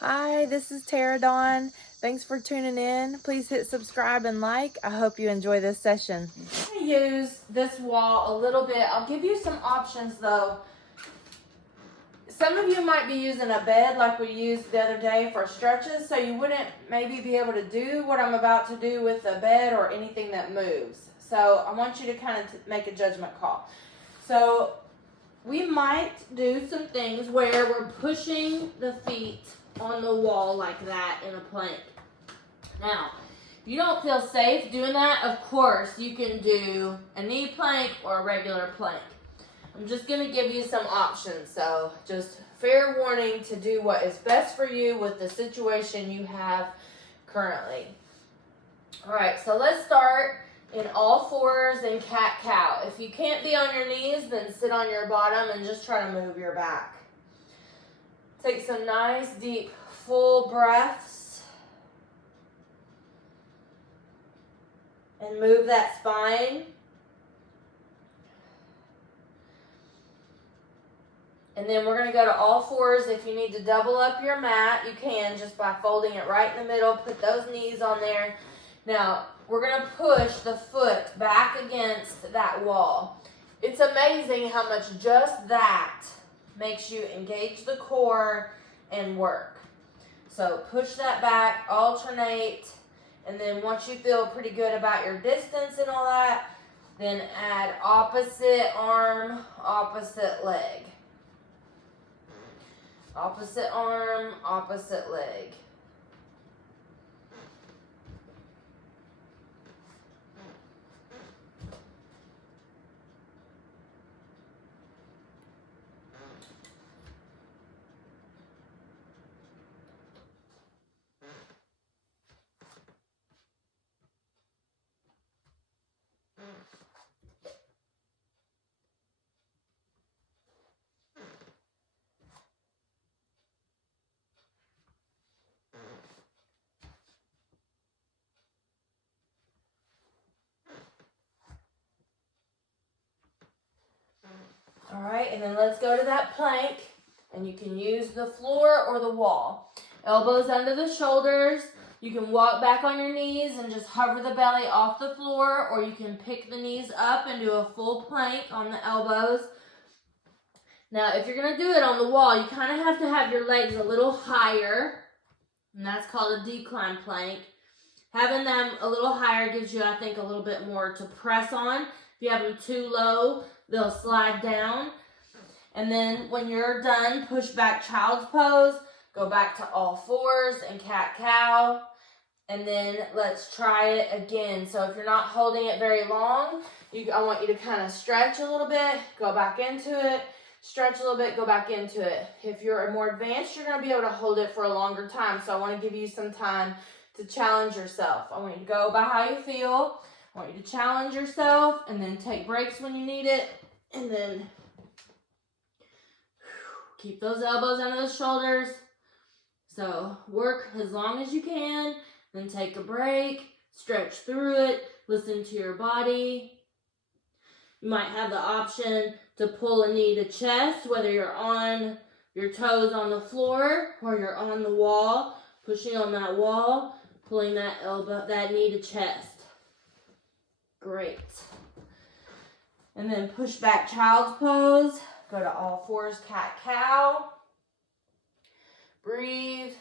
Hi, this is Tara Dawn. Thanks for tuning in. Please hit subscribe and like. I hope you enjoy this session. I'm going to use this wall a little bit. I'll give you some options though. Some of you might be using a bed like we used the other day for stretches, so you wouldn't maybe be able to do what I'm about to do with a bed or anything that moves. So I want you to kind of make a judgment call. So we might do some things where we're pushing the feet on the wall like that in a plank. Now, if you don't feel safe doing that, of course, you can do a knee plank or a regular plank. I'm just going to give you some options, so just fair warning to do what is best for you with the situation you have currently. All right, so let's start in all fours and cat-cow. If you can't be on your knees, then sit on your bottom and just try to move your back. Take some nice, deep, full breaths. And move that spine. And then we're going to go to all fours. If you need to double up your mat, you can just by folding it right in the middle. Put those knees on there. Now, we're going to push the foot back against that wall. It's amazing how much just that makes you engage the core and work. So push that back, alternate, and then once you feel pretty good about your distance and all that, then add opposite arm, opposite leg. Opposite arm, opposite leg. All right, and then let's go to that plank, and you can use the floor or the wall. Elbows under the shoulders. You can walk back on your knees and just hover the belly off the floor, or you can pick the knees up and do a full plank on the elbows. Now, if you're going to do it on the wall, you kind of have to have your legs a little higher, and that's called a decline plank. Having them a little higher gives you, I think, a little bit more to press on. If you have them too low, they'll slide down. And then when you're done, push back child's pose. Go back to all fours and cat-cow. And then let's try it again. So if you're not holding it very long, I want you to kind of stretch a little bit, go back into it, stretch a little bit, go back into it. If you're more advanced, you're going to be able to hold it for a longer time. So I want to give you some time to challenge yourself. I want you to go by how you feel. I want you to challenge yourself and then take breaks when you need it. And then keep those elbows under the shoulders. So work as long as you can, then take a break, stretch through it, listen to your body. You might have the option to pull a knee to chest, whether you're on your toes on the floor or you're on the wall, pushing on that wall, pulling that knee to chest. Great. And then push back child's pose. Go to all fours, cat-cow. Breathe.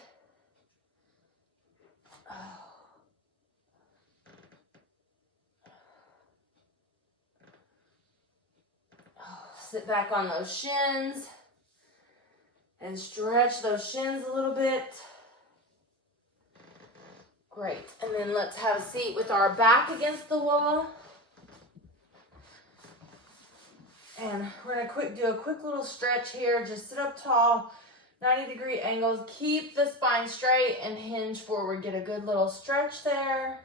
Sit back on those shins and stretch those shins a little bit. Great. And then let's have a seat with our back against the wall. And we're going to do a quick little stretch here. Just sit up tall, 90-degree angles. Keep the spine straight and hinge forward. Get a good little stretch there.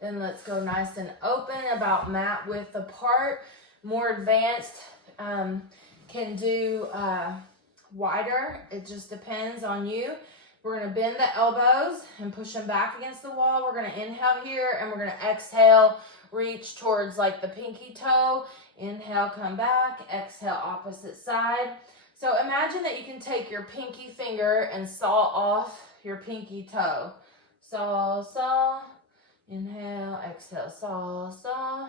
Then let's go nice and open, about mat width apart. More advanced can do wider. It just depends on you. We're gonna bend the elbows and push them back against the wall. We're gonna inhale here and we're gonna exhale, reach towards like the pinky toe. Inhale, come back, exhale, opposite side. So imagine that you can take your pinky finger and saw off your pinky toe. Saw, saw, inhale, exhale, saw, saw.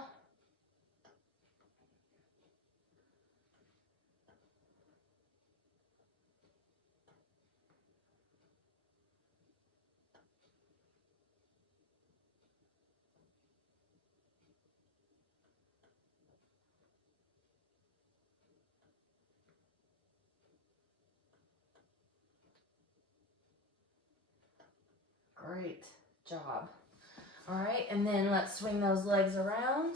Great job. All right, and then let's swing those legs around.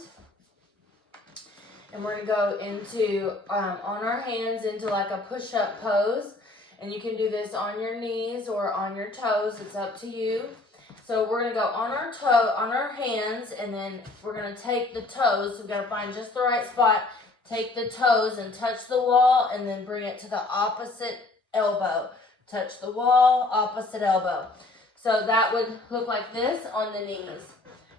And we're gonna go into, on our hands, into like a push-up pose. And you can do this on your knees or on your toes, it's up to you. So we're gonna go on our hands, and then we're gonna take the toes. We've gotta find just the right spot. Take the toes and touch the wall, and then bring it to the opposite elbow. Touch the wall, opposite elbow. So that would look like this on the knees.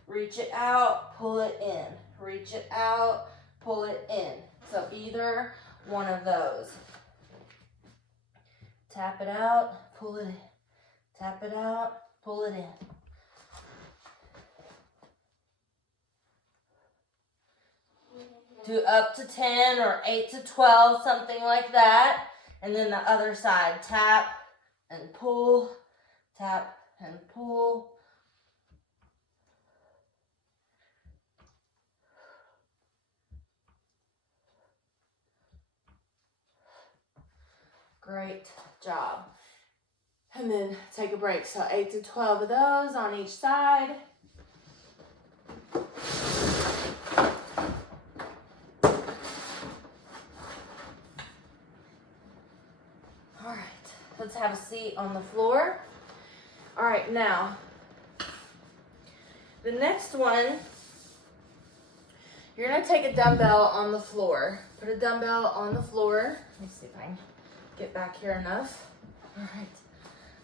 Reach it out, pull it in. Reach it out, pull it in. So either one of those. Tap it out, pull it in. Tap it out, pull it in. Do up to 10 or 8 to 12, something like that. And then the other side, tap and pull, tap and pull. Great job. And then take a break. So 8 to 12 of those on each side. All right, let's have a seat on the floor. All right, now, the next one, you're gonna take a dumbbell on the floor. Put a dumbbell on the floor. Let me see if I can get back here enough. All right,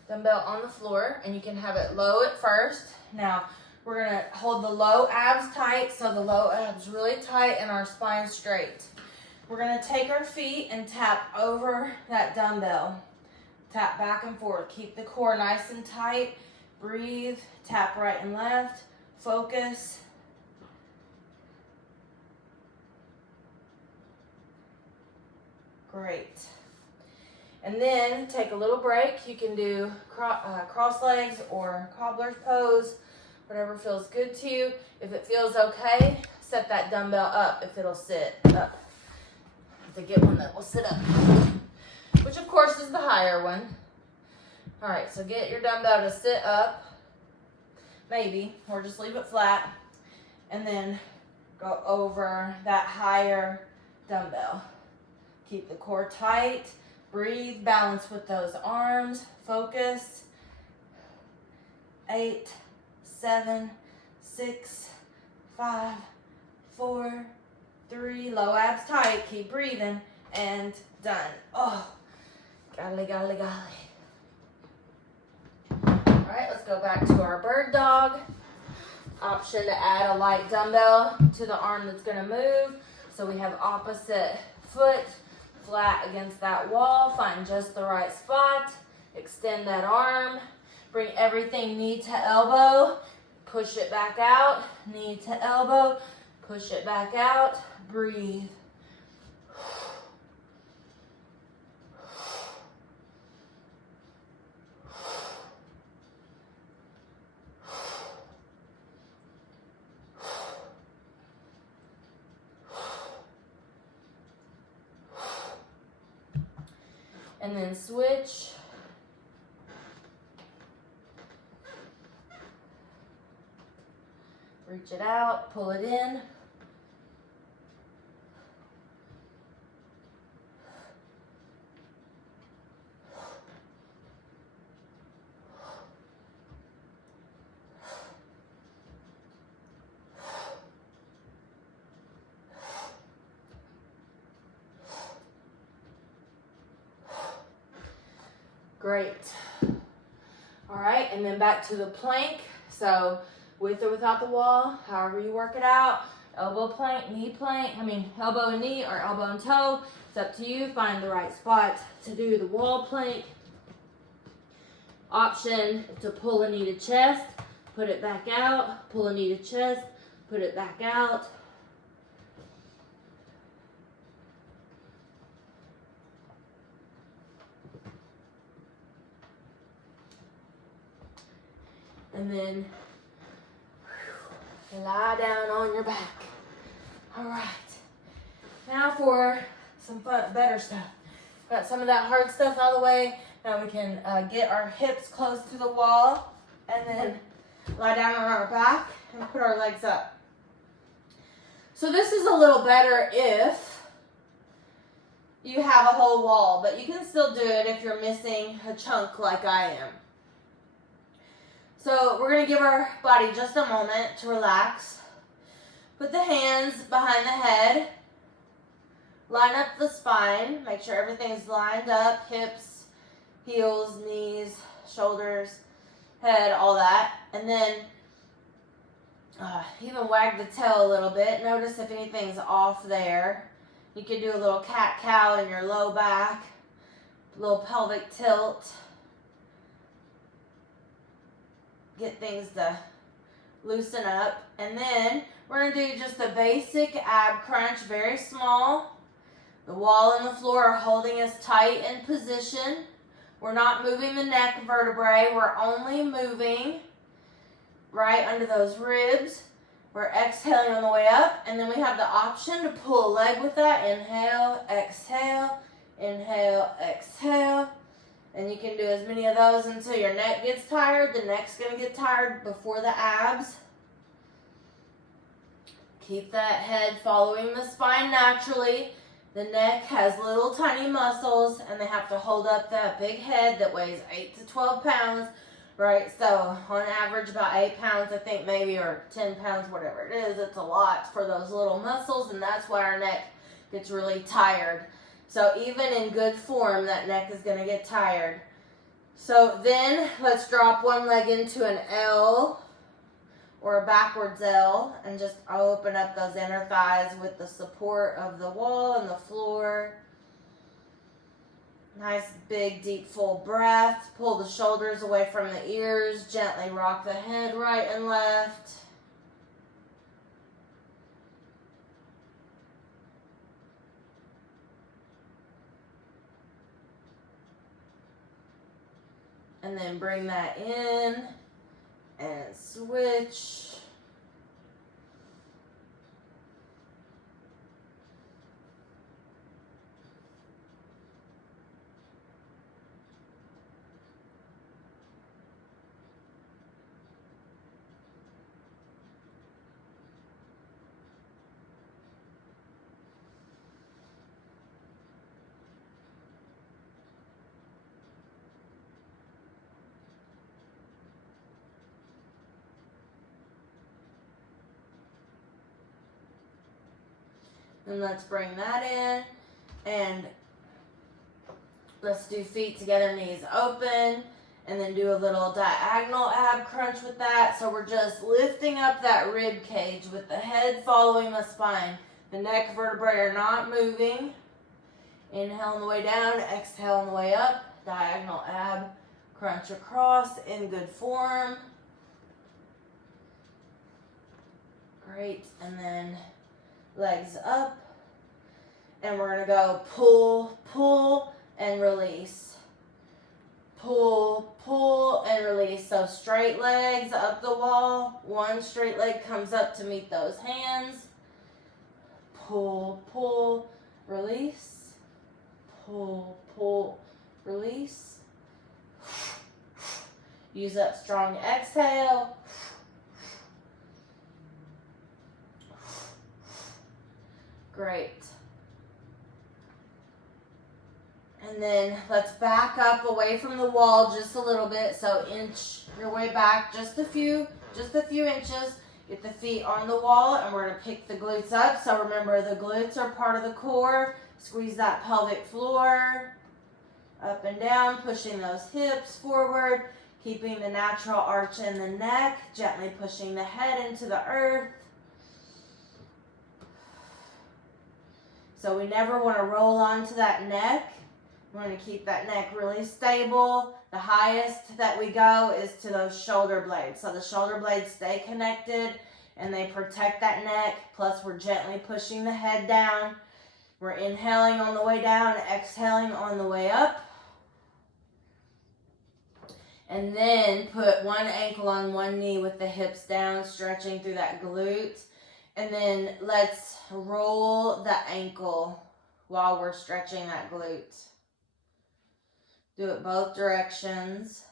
dumbbell on the floor, and you can have it low at first. Now, we're gonna hold the low abs tight, so the low abs really tight and our spine straight. We're gonna take our feet and tap over that dumbbell. Tap back and forth. Keep the core nice and tight. Breathe. Tap right and left. Focus. Great. And then take a little break. You can do cross legs or cobbler's pose, whatever feels good to you. If it feels okay, set that dumbbell up if it'll sit up. To get one that will sit up, which of course is the higher one. All right, so get your dumbbell to sit up, maybe, or just leave it flat, and then go over that higher dumbbell. Keep the core tight, breathe, balance with those arms, focus. 8, 7, 6, 5, 4, 3, low abs tight, keep breathing, and done. Oh, golly, golly, golly. All right, let's go back to our bird dog. Option to add a light dumbbell to the arm that's gonna move. So we have opposite foot flat against that wall. Find just the right spot. Extend that arm. Bring everything knee to elbow. Push it back out, knee to elbow. Push it back out. Breathe. And then switch. Reach it out, pull it in. Great. All right, and then back to the plank. So with or without the wall, however you work it out. Elbow plank, knee plank, elbow and knee or elbow and toe. It's up to you. Find the right spot to do the wall plank. Option to pull a knee to chest, put it back out, pull a knee to chest, put it back out. And then lie down on your back. All right. Now for some fun, better stuff. Got some of that hard stuff out of the way. Now we can get our hips close to the wall and then lie down on our back and put our legs up. So this is a little better if you have a whole wall, but you can still do it if you're missing a chunk like I am. So we're going to give our body just a moment to relax. Put the hands behind the head. Line up the spine. Make sure everything's lined up. Hips, heels, knees, shoulders, head, all that. And then even wag the tail a little bit. Notice if anything's off there. You can do a little cat-cow in your low back. A little pelvic tilt. Get things to loosen up. And then we're going to do just a basic ab crunch, very small. The wall and the floor are holding us tight in position. We're not moving the neck vertebrae. We're only moving right under those ribs. We're exhaling on the way up. And then we have the option to pull a leg with that. Inhale, exhale, inhale, exhale. And you can do as many of those until your neck gets tired. The neck's going to get tired before the abs. Keep that head following the spine naturally. The neck has little tiny muscles and they have to hold up that big head that weighs 8 to 12 pounds, right? So on average about 8 pounds, I think maybe, or 10 pounds, whatever it is. It's a lot for those little muscles, and that's why our neck gets really tired. So even in good form, that neck is going to get tired. So then let's drop one leg into an L or a backwards L and just open up those inner thighs with the support of the wall and the floor. Nice big deep full breath. Pull the shoulders away from the ears. Gently rock the head right and left. And then bring that in and switch. And let's bring that in, and let's do feet together, knees open, and then do a little diagonal ab crunch with that. So we're just lifting up that rib cage with the head following the spine. The neck vertebrae are not moving. Inhale on the way down, exhale on the way up. Diagonal ab crunch across in good form. Great, and then legs up, and we're going to go pull, pull, and release. Pull, pull, and release. So straight legs up the wall. One straight leg comes up to meet those hands. Pull, pull, release. Pull, pull, release. Use that strong exhale. Great. And then let's back up away from the wall just a little bit. So inch your way back just a few inches. Get the feet on the wall, and we're going to pick the glutes up. So remember, the glutes are part of the core. Squeeze that pelvic floor up and down, pushing those hips forward. Keeping the natural arch in the neck, gently pushing the head into the earth. So we never want to roll onto that neck. We're going to keep that neck really stable. The highest that we go is to those shoulder blades. So the shoulder blades stay connected and they protect that neck. Plus we're gently pushing the head down. We're inhaling on the way down, exhaling on the way up. And then put one ankle on one knee with the hips down, stretching through that glute. And then let's roll the ankle while we're stretching that glute. Do it both directions.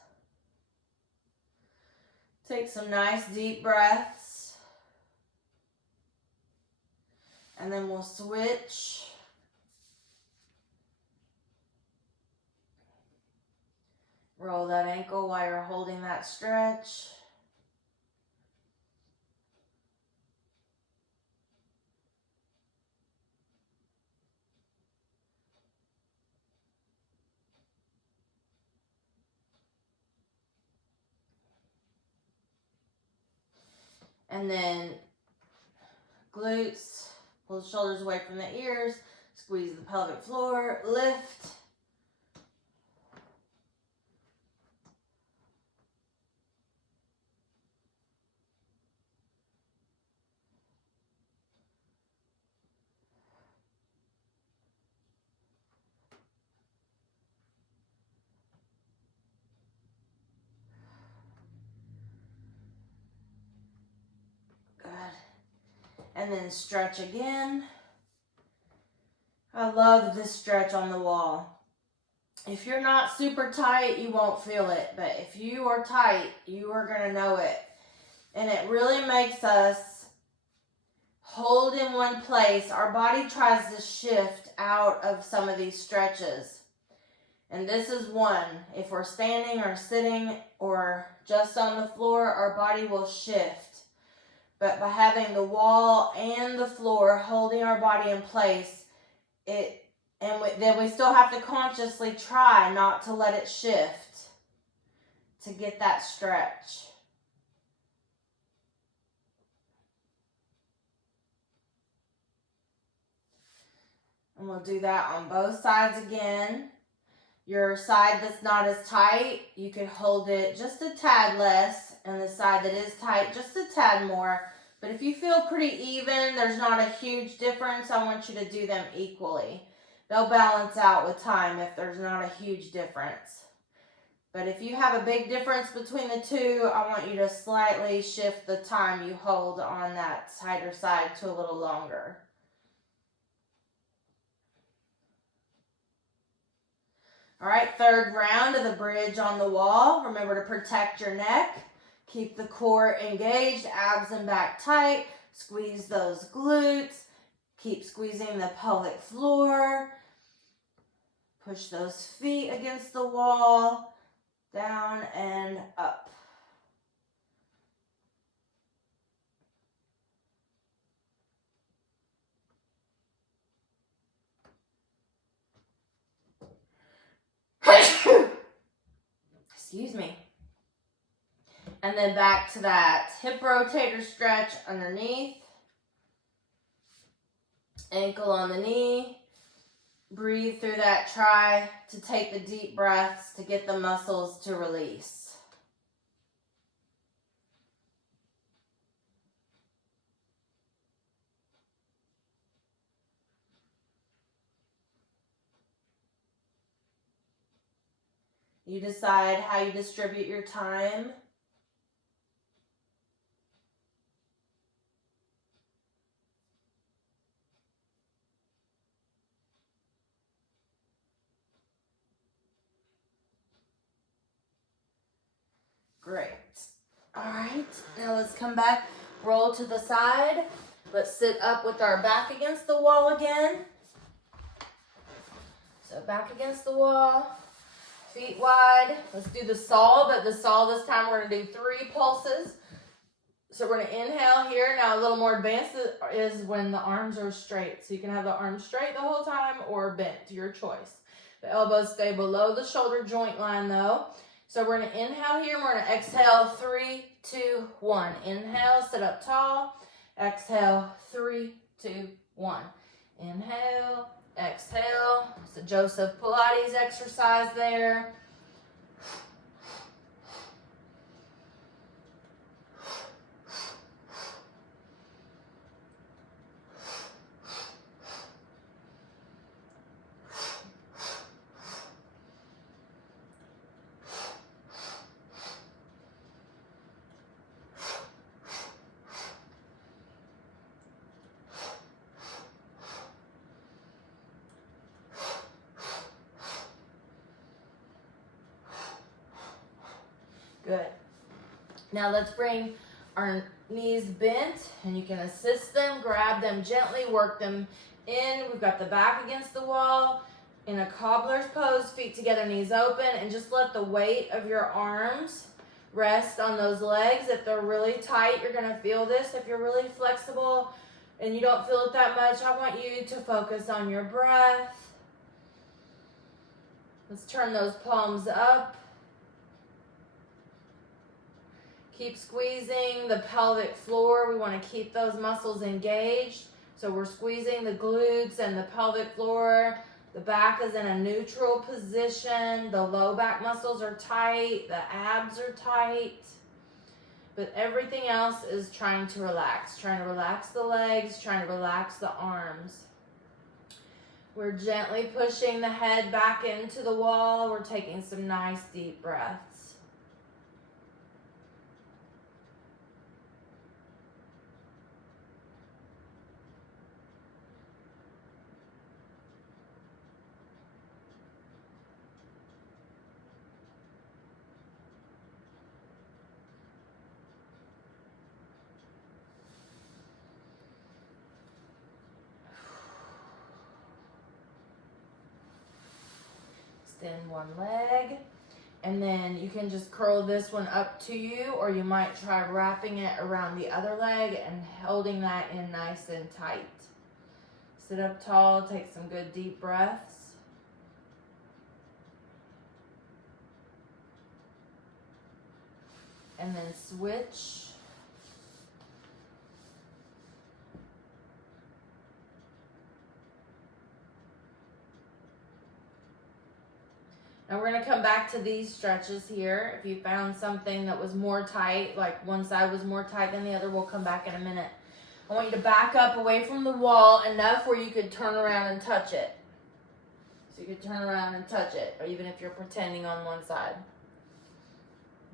Take some nice deep breaths. And then we'll switch. Roll that ankle while you're holding that stretch. And then glutes, pull the shoulders away from the ears, squeeze the pelvic floor, lift. Good. And then stretch again. I love this stretch on the wall. If you're not super tight, you won't feel it. But if you are tight, you are going to know it. And it really makes us hold in one place. Our body tries to shift out of some of these stretches. And this is one. If we're standing or sitting or just on the floor, our body will shift. But by having the wall and the floor holding our body in place, then we still have to consciously try not to let it shift to get that stretch. And we'll do that on both sides again. Your side that's not as tight, you can hold it just a tad less, and the side that is tight, just a tad more. But if you feel pretty even, there's not a huge difference, I want you to do them equally. They'll balance out with time if there's not a huge difference. But if you have a big difference between the two, I want you to slightly shift the time you hold on that tighter side to a little longer. All right, third round of the bridge on the wall. Remember to protect your neck. Keep the core engaged, abs and back tight. Squeeze those glutes. Keep squeezing the pelvic floor. Push those feet against the wall. Down and up. Excuse me. And then back to that hip rotator stretch underneath. Ankle on the knee. Breathe through that. Try to take the deep breaths to get the muscles to release. You decide how you distribute your time. Great. All right, now let's come back, roll to the side. Let's sit up with our back against the wall again. So back against the wall, feet wide. Let's do the saw, but the saw this time we're gonna do 3 pulses. So we're gonna inhale here. Now a little more advanced is when the arms are straight. So you can have the arms straight the whole time or bent, your choice. The elbows stay below the shoulder joint line though. So we're going to inhale here. We're going to exhale. 3, 2, 1. Inhale, sit up tall. Exhale. 3, 2, 1. Inhale, exhale. It's a Joseph Pilates exercise there. Good. Now let's bring our knees bent, and you can assist them, grab them gently, work them in. We've got the back against the wall in a cobbler's pose, feet together, knees open, and just let the weight of your arms rest on those legs. If they're really tight, you're gonna feel this. If you're really flexible and you don't feel it that much, I want you to focus on your breath. Let's turn those palms up. Keep squeezing the pelvic floor. We want to keep those muscles engaged. So we're squeezing the glutes and the pelvic floor. The back is in a neutral position. The low back muscles are tight. The abs are tight. But everything else is trying to relax. Trying to relax the legs, trying to relax the arms. We're gently pushing the head back into the wall. We're taking some nice deep breaths. Extend one leg, and then you can just curl this one up to you, or you might try wrapping it around the other leg and holding that in nice and tight. Sit up tall, take some good deep breaths. And then switch. Now we're going to come back to these stretches here. If you found something that was more tight, like one side was more tight than the other, we'll come back in a minute. I want you to back up away from the wall enough where you could turn around and touch it. So you could turn around and touch it, or even if you're pretending on one side.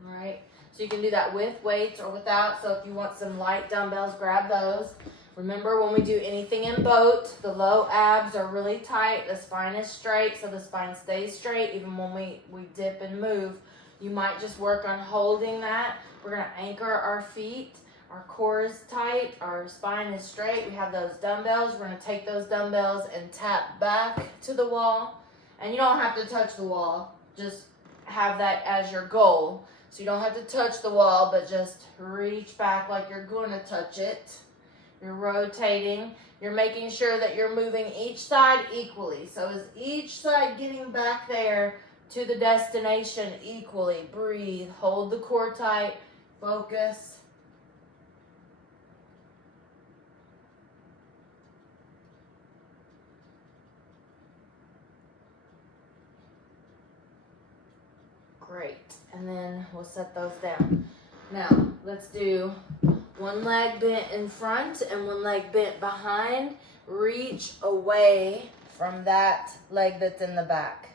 All right? So you can do that with weights or without. So if you want some light dumbbells, grab those. Remember, when we do anything in boat, the low abs are really tight. The spine is straight, so the spine stays straight. Even when we dip and move, you might just work on holding that. We're going to anchor our feet. Our core is tight. Our spine is straight. We have those dumbbells. We're going to take those dumbbells and tap back to the wall. And you don't have to touch the wall. Just have that as your goal. So you don't have to touch the wall, but just reach back like you're going to touch it. You're rotating. You're making sure that you're moving each side equally. So is each side getting back there to the destination equally? Breathe. Hold the core tight. Focus. Great. And then we'll set those down. Now, let's do one leg bent in front and one leg bent behind. Reach away from that leg that's in the back.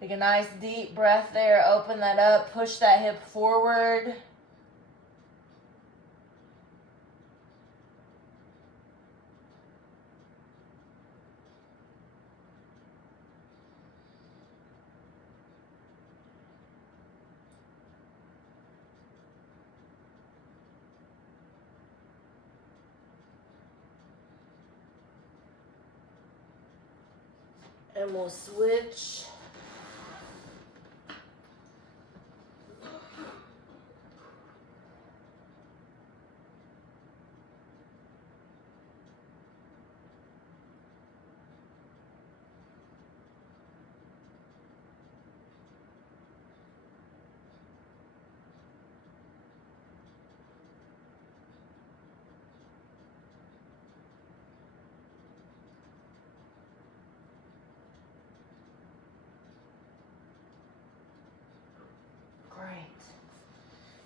Take a nice deep breath there. Open that up. Push that hip forward. And we'll switch.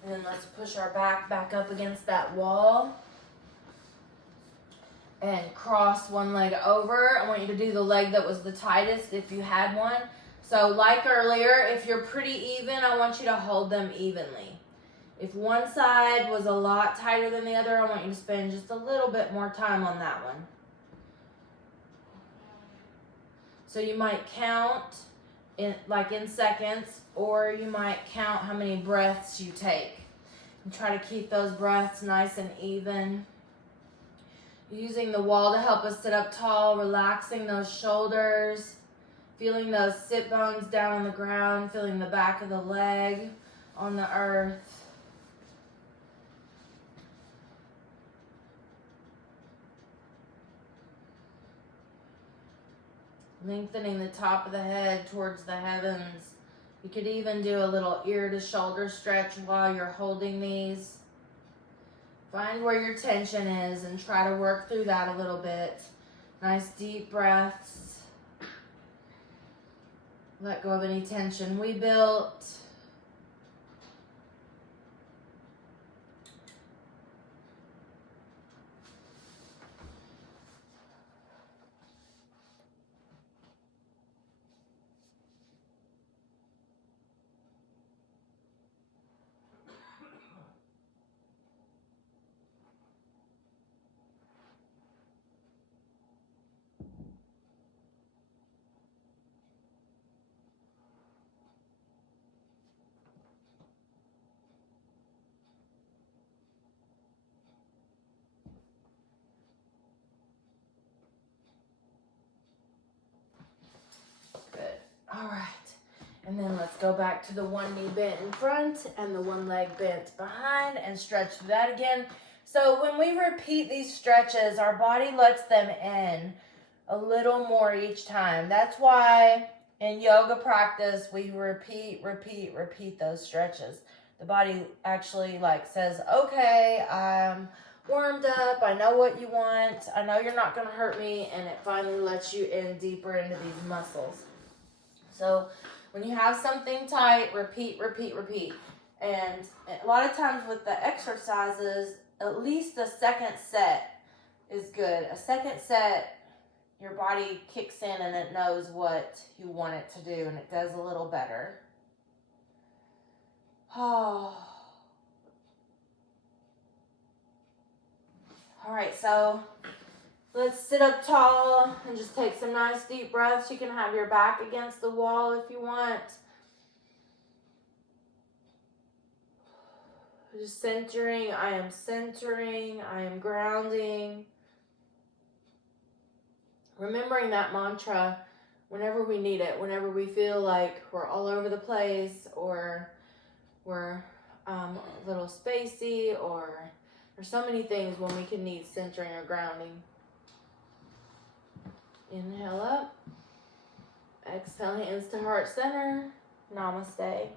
And then let's push our back up against that wall. And cross one leg over. I want you to do the leg that was the tightest if you had one. So like earlier, if you're pretty even, I want you to hold them evenly. If one side was a lot tighter than the other, I want you to spend just a little bit more time on that one. So you might count in seconds, or you might count how many breaths you take. And try to keep those breaths nice and even. Using the wall to help us sit up tall, relaxing those shoulders, feeling those sit bones down on the ground, feeling the back of the leg on the earth. Lengthening the top of the head towards the heavens. You could even do a little ear to shoulder stretch while you're holding these. Find where your tension is and try to work through that a little bit. Nice deep breaths. Let go of any tension we built. All right, and then let's go back to the one knee bent in front and the one leg bent behind and stretch through that again. So when we repeat these stretches, our body lets them in a little more each time. That's why in yoga practice, we repeat those stretches. The body actually says, okay, I'm warmed up. I know what you want. I know you're not going to hurt me. And it finally lets you in deeper into these muscles. So when you have something tight, repeat. And a lot of times with the exercises, at least a second set is good. A second set, your body kicks in and it knows what you want it to do, and it does a little better. Oh. All right, so let's sit up tall and just take some nice deep breaths. You can have your back against the wall if you want. Just centering, I am grounding. Remembering that mantra whenever we need it, whenever we feel like we're all over the place or we're a little spacey, or there's so many things when we can need centering or grounding. Inhale up. Exhale, hands to heart center. Namaste.